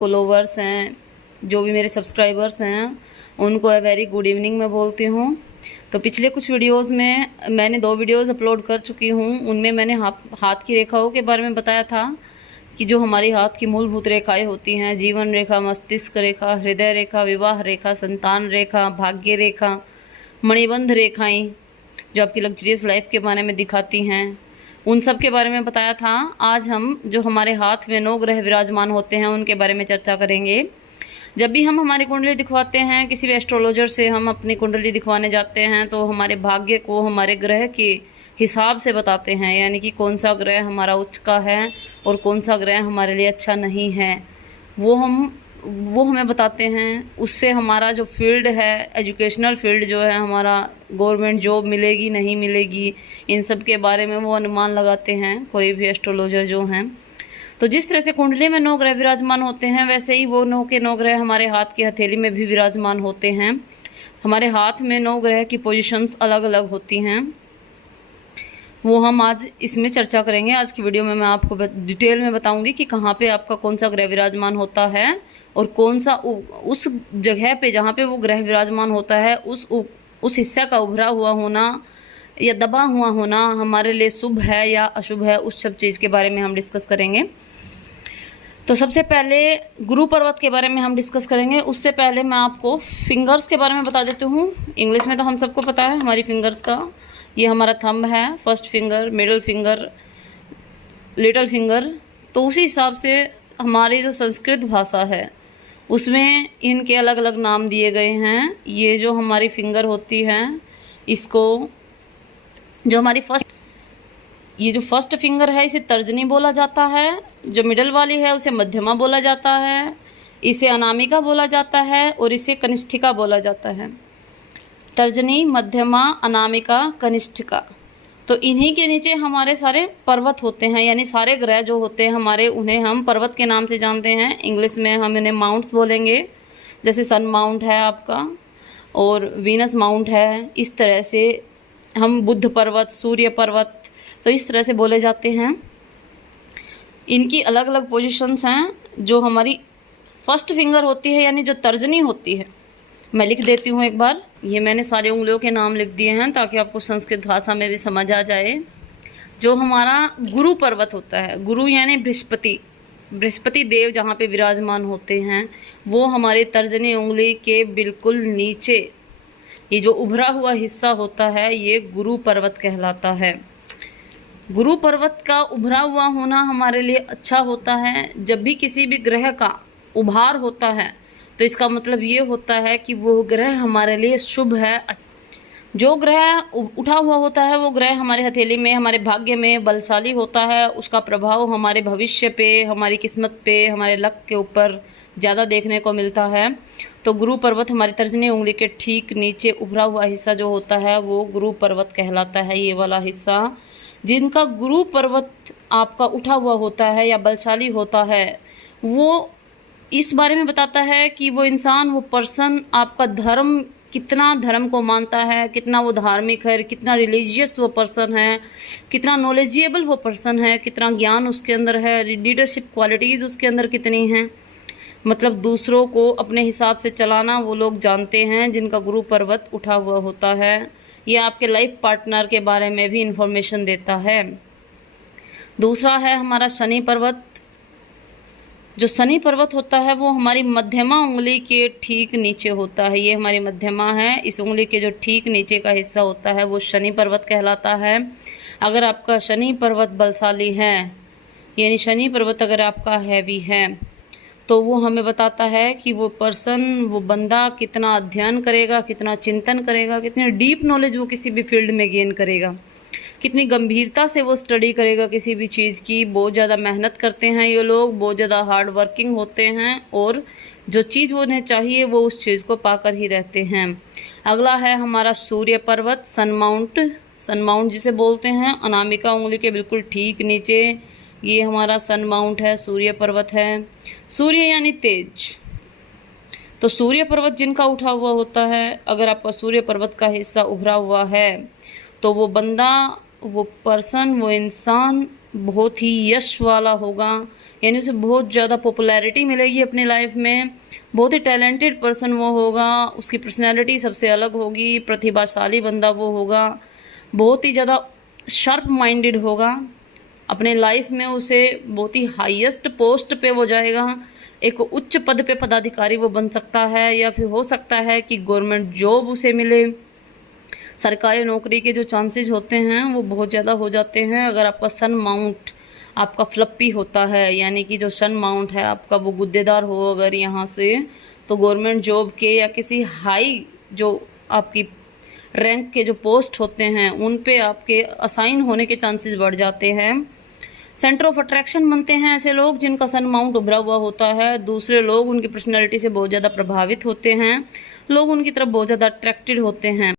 Followers हैं, जो भी मेरे सब्सक्राइबर्स हैं, उनको वेरी गुड इवनिंग मैं बोलती हूँ। तो पिछले कुछ वीडियोस में मैंने 2 वीडियोस अपलोड कर चुकी हूँ। उनमें मैंने हाथ की रेखाओं के बारे में बताया था कि जो हमारी हाथ की मूलभूत रेखाएं होती हैं, जीवन रेखा, मस्तिष्क रेखा, हृदय रेखा, विवाह रेखा, संतान रेखा, भाग्य रेखा, मणिबंध रेखाएं, जो आपकी लग्जरियस लाइफ के बारे में दिखाती हैं, उन सब के बारे में बताया था। आज हम जो हमारे हाथ में 9 ग्रह विराजमान होते हैं उनके बारे में चर्चा करेंगे। जब भी हम हमारी कुंडली दिखवाते हैं, किसी भी एस्ट्रोलॉजर से हम अपनी कुंडली दिखवाने जाते हैं, तो हमारे भाग्य को हमारे ग्रह के हिसाब से बताते हैं, यानी कि कौन सा ग्रह हमारा उच्च का है और कौन सा ग्रह हमारे लिए अच्छा नहीं है, वो हमें बताते हैं। उससे हमारा जो फील्ड है, एजुकेशनल फील्ड जो है, हमारा गवर्नमेंट जॉब मिलेगी नहीं मिलेगी, इन सब के बारे में वो अनुमान लगाते हैं कोई भी एस्ट्रोलॉजर जो हैं। तो जिस तरह से कुंडली में 9 ग्रह विराजमान होते हैं, वैसे ही वो 9 के 9 ग्रह हमारे हाथ की हथेली में भी विराजमान होते हैं। हमारे हाथ में 9 ग्रह की पोजीशंस अलग अलग होती हैं, वो हम आज इसमें चर्चा करेंगे। आज की वीडियो में मैं आपको डिटेल में बताऊंगी कि कहाँ पे आपका कौन सा ग्रह विराजमान होता है और कौन सा उस जगह पे जहाँ पे वो ग्रह विराजमान होता है उस हिस्से का उभरा हुआ होना या दबा हुआ होना हमारे लिए शुभ है या अशुभ है, उस सब चीज़ के बारे में हम डिस्कस करेंगे। तो सबसे पहले गुरु पर्वत के बारे में हम डिस्कस करेंगे। उससे पहले मैं आपको फिंगर्स के बारे में बता देती हूँ। इंग्लिश में तो हम सबको पता है हमारी फिंगर्स का। ये हमारा थंब है, first finger, middle finger, little finger. तो उसी हिसाब से हमारी जो संस्कृत भाषा है उसमें इनके अलग अलग नाम दिए गए हैं। ये जो हमारी फिंगर होती है, इसको जो हमारी फर्स्ट फिंगर है इसे तर्जनी बोला जाता है। जो मिडल वाली है उसे मध्यमा बोला जाता है, इसे अनामिका बोला जाता है और इसे कनिष्ठिका बोला जाता है। तर्जनी, मध्यमा, अनामिका, कनिष्ठिका। तो इन्हीं के नीचे हमारे सारे पर्वत होते हैं, यानी सारे ग्रह जो होते हैं हमारे, उन्हें हम पर्वत के नाम से जानते हैं। इंग्लिश में हम इन्हें माउंट्स बोलेंगे, जैसे सन माउंट है आपका और वीनस माउंट है। इस तरह से हम बुध पर्वत, सूर्य पर्वत, तो इस तरह से बोले जाते हैं। इनकी अलग अलग पोजीशंस हैं। जो हमारी फर्स्ट फिंगर होती है, यानी जो तर्जनी होती है, मैं लिख देती हूँ एक बार। ये मैंने सारी उंगलियों के नाम लिख दिए हैं ताकि आपको संस्कृत भाषा में भी समझ आ जाए। जो हमारा गुरु पर्वत होता है, गुरु यानी बृहस्पति देव जहाँ पे विराजमान होते हैं, वो हमारे तर्जनी उंगली के बिल्कुल नीचे ये जो उभरा हुआ हिस्सा होता है, ये गुरु पर्वत कहलाता है। गुरु पर्वत का उभरा हुआ होना हमारे लिए अच्छा होता है। जब भी किसी भी ग्रह का उभार होता है तो इसका मतलब ये होता है कि वो ग्रह हमारे लिए शुभ है। जो ग्रह उठा हुआ होता है वो ग्रह हमारे हथेली में, हमारे भाग्य में बलशाली होता है। उसका प्रभाव हमारे भविष्य पे, हमारी किस्मत पे, हमारे लक के ऊपर ज़्यादा देखने को मिलता है। तो गुरु पर्वत हमारी तर्जनी उंगली के ठीक नीचे उभरा हुआ हिस्सा जो होता है वो गुरु पर्वत कहलाता है। ये वाला हिस्सा जिनका गुरु पर्वत आपका उठा हुआ होता है या बलशाली होता है, वो इस बारे में बताता है कि वो इंसान, वो पर्सन आपका धर्म, कितना धर्म को मानता है, कितना वो धार्मिक है, कितना रिलीजियस वो पर्सन है, कितना नॉलेजेबल वो पर्सन है, कितना ज्ञान उसके अंदर है, लीडरशिप क्वालिटीज़ उसके अंदर कितनी हैं। मतलब दूसरों को अपने हिसाब से चलाना वो लोग जानते हैं जिनका गुरु पर्वत उठा हुआ होता है। ये आपके लाइफ पार्टनर के बारे में भी इंफॉर्मेशन देता है। दूसरा है हमारा शनि पर्वत। जो शनि पर्वत होता है वो हमारी मध्यमा उंगली के ठीक नीचे होता है। ये हमारी मध्यमा है, इस उंगली के जो ठीक नीचे का हिस्सा होता है वो शनि पर्वत कहलाता है। अगर आपका शनि पर्वत बलशाली है, यानी शनि पर्वत अगर आपका हैवी है, तो वो हमें बताता है कि वो पर्सन, वो बंदा कितना अध्ययन करेगा, कितना चिंतन करेगा, कितनी डीप नॉलेज वो किसी भी फील्ड में गेन करेगा, कितनी गंभीरता से वो स्टडी करेगा किसी भी चीज़ की। बहुत ज़्यादा मेहनत करते हैं ये लोग, बहुत ज़्यादा हार्ड वर्किंग होते हैं और जो चीज़ उन्हें चाहिए वो उस चीज़ को पाकर ही रहते हैं। अगला है हमारा सूर्य पर्वत, सन माउंट जिसे बोलते हैं। अनामिका उंगली के बिल्कुल ठीक नीचे ये हमारा सन माउंट है, सूर्य पर्वत है। सूर्य यानी तेज। तो सूर्य पर्वत जिनका उठा हुआ होता है, अगर आपका सूर्य पर्वत का हिस्सा उभरा हुआ है तो वो बंदा, वो पर्सन, वो इंसान बहुत ही यश वाला होगा, यानी उसे बहुत ज़्यादा पॉपुलैरिटी मिलेगी अपनी लाइफ में। बहुत ही टैलेंटेड पर्सन वो होगा, उसकी पर्सनैलिटी सबसे अलग होगी, प्रतिभाशाली बंदा वो होगा, बहुत ही ज़्यादा शार्प माइंडेड होगा। अपने लाइफ में उसे बहुत ही हाईएस्ट पोस्ट पे वो जाएगा, एक उच्च पद पे पदाधिकारी वो बन सकता है, या फिर हो सकता है कि गवर्नमेंट जॉब उसे मिले। सरकारी नौकरी के जो चांसेस होते हैं वो बहुत ज़्यादा हो जाते हैं अगर आपका सन माउंट आपका फ्लप्पी होता है, यानी कि जो सन माउंट है आपका वो गुद्देदार हो अगर यहाँ से, तो गवर्नमेंट जॉब के या किसी हाई जो आपकी रैंक के जो पोस्ट होते हैं उन पे आपके असाइन होने के चांसेस बढ़ जाते हैं। सेंटर ऑफ अट्रैक्शन बनते हैं ऐसे लोग जिनका सन माउंट उभरा हुआ होता है। दूसरे लोग उनकी पर्सनैलिटी से बहुत ज़्यादा प्रभावित होते हैं, लोग उनकी तरफ बहुत ज़्यादा अट्रैक्टेड होते हैं।